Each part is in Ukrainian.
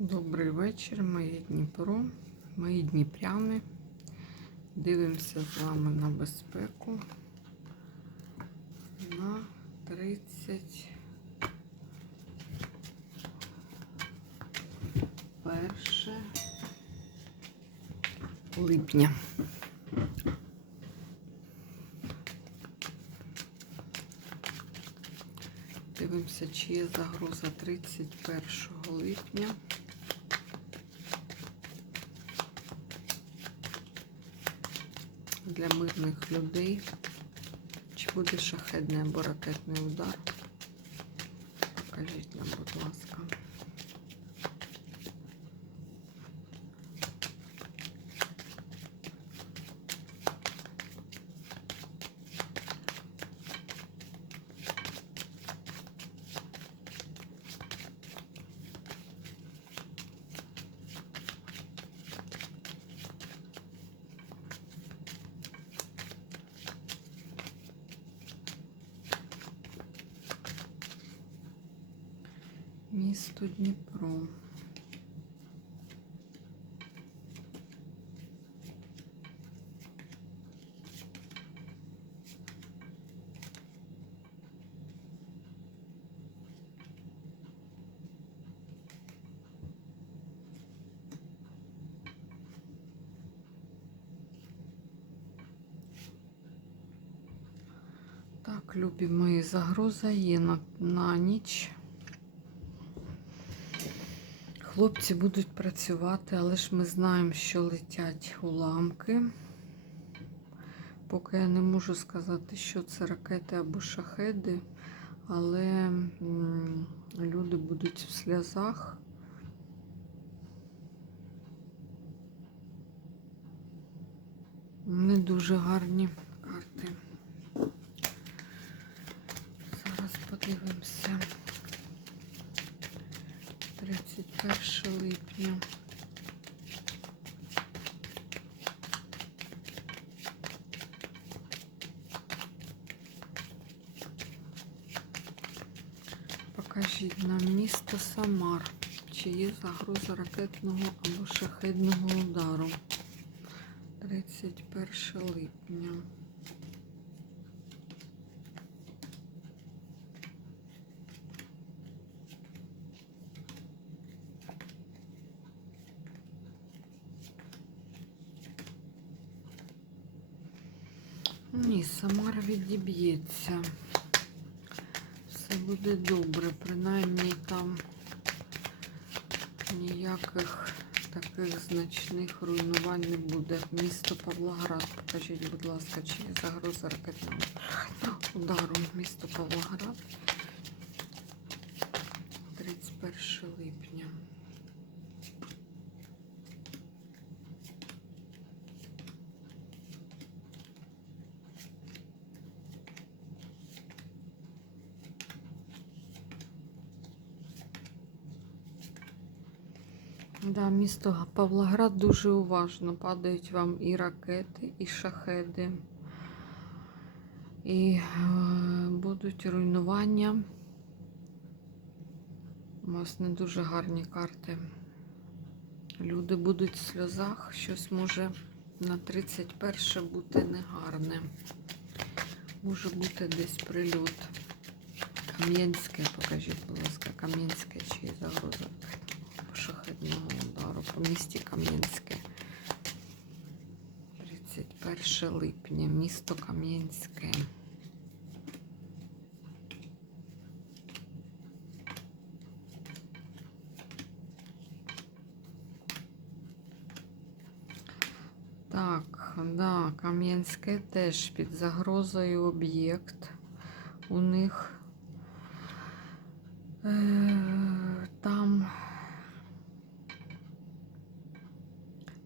Добрий вечір, моє Дніпро, мої дніпряни. Дивимося з вами на безпеку на 30 перше липня. Дивимося, чи є загроза 31 липня. Для мирних людей. Чи буде шахедний або ракетний удар? Покажіть нам, будь ласка. Місто Дніпро. Так, любі мої, загроза є на, на ніч. Хлопці будуть працювати, але ж ми знаємо, що летять уламки. Поки я не можу сказати, що це ракети або шахеди, але люди будуть в сльозах. Не дуже гарні карти. Зараз подивимося. 31 липня. Покажіть нам місто Самар. Чи є загроза ракетного або шахедного удару? 31 липня. Ні, Самара відіб'ється. Все буде добре, принаймні там ніяких таких значних руйнувань не буде. Місто Павлоград, покажіть, будь ласка, чи є загроза ракетного удару місто Павлоград 31 липня. Да, місто Павлоград дуже уважно. Падають вам і ракети, і шахеди. І е, будуть руйнування. У вас не дуже гарні карти. Люди будуть в сльозах. Щось може на 31 бути негарне. Може бути десь прильот. Кам'янське, покажіть, будь ласка, Кам'янське чи загроза шахетного удару по місті Кам'янське. 31 липня, місто Кам'янське. Так, да, Кам'янське теж під загрозою об'єкт у них. Е, Там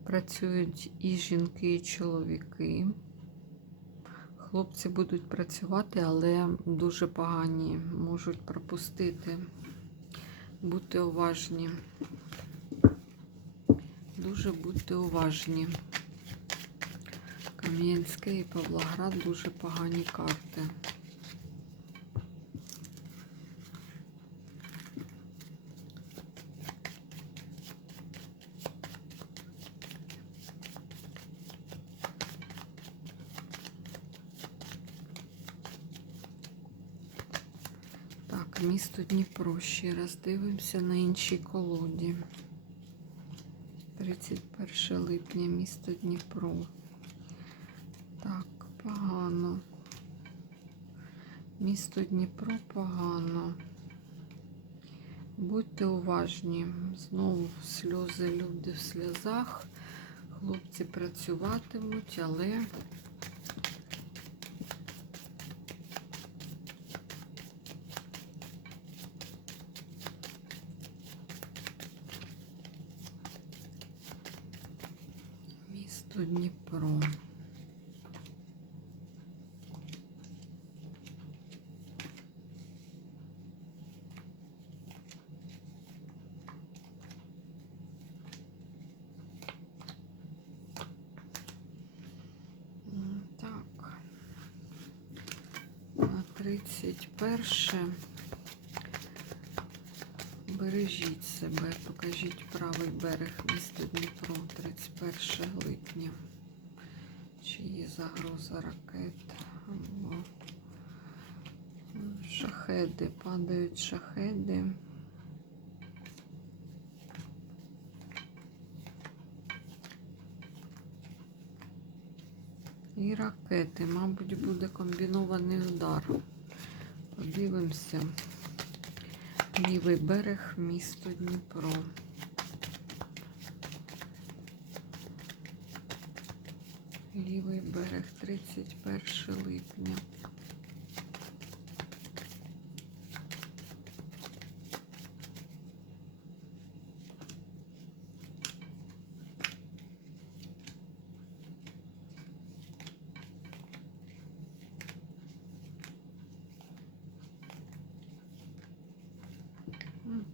працюють і жінки, і чоловіки. Хлопці будуть працювати, але дуже погані, можуть пропустити. Будьте уважні. Дуже будьте уважні. Кам'янське і Павлоград дуже погані карти. Місто Дніпро. Ще раз дивимося на іншій колоді. 31 липня, місто Дніпро. Так, погано. Місто Дніпро погано. Будьте уважні. Знову сльози, люди в сльозах. Хлопці працюватимуть, але місто Дніпро. На 31. Бережіть себе, покажіть правий берег міста Дніпро 31 липня. Чи є загроза ракет або шахеди, падають шахеди. І ракети, мабуть, буде комбінований удар. Подивимося. Лівий берег, місто Дніпро. Лівий берег, 31 липня.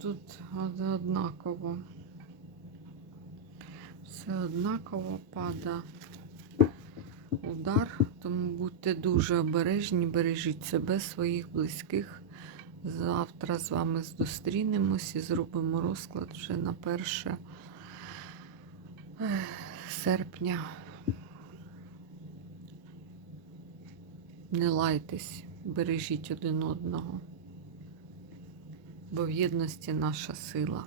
Тут однаково. Все однаково пада удар, тому будьте дуже обережні, бережіть себе, своїх близьких. Завтра з вами зустрінемось і зробимо розклад вже на 1 серпня. Не лайтесь, бережіть один одного бо в єдності наша сила.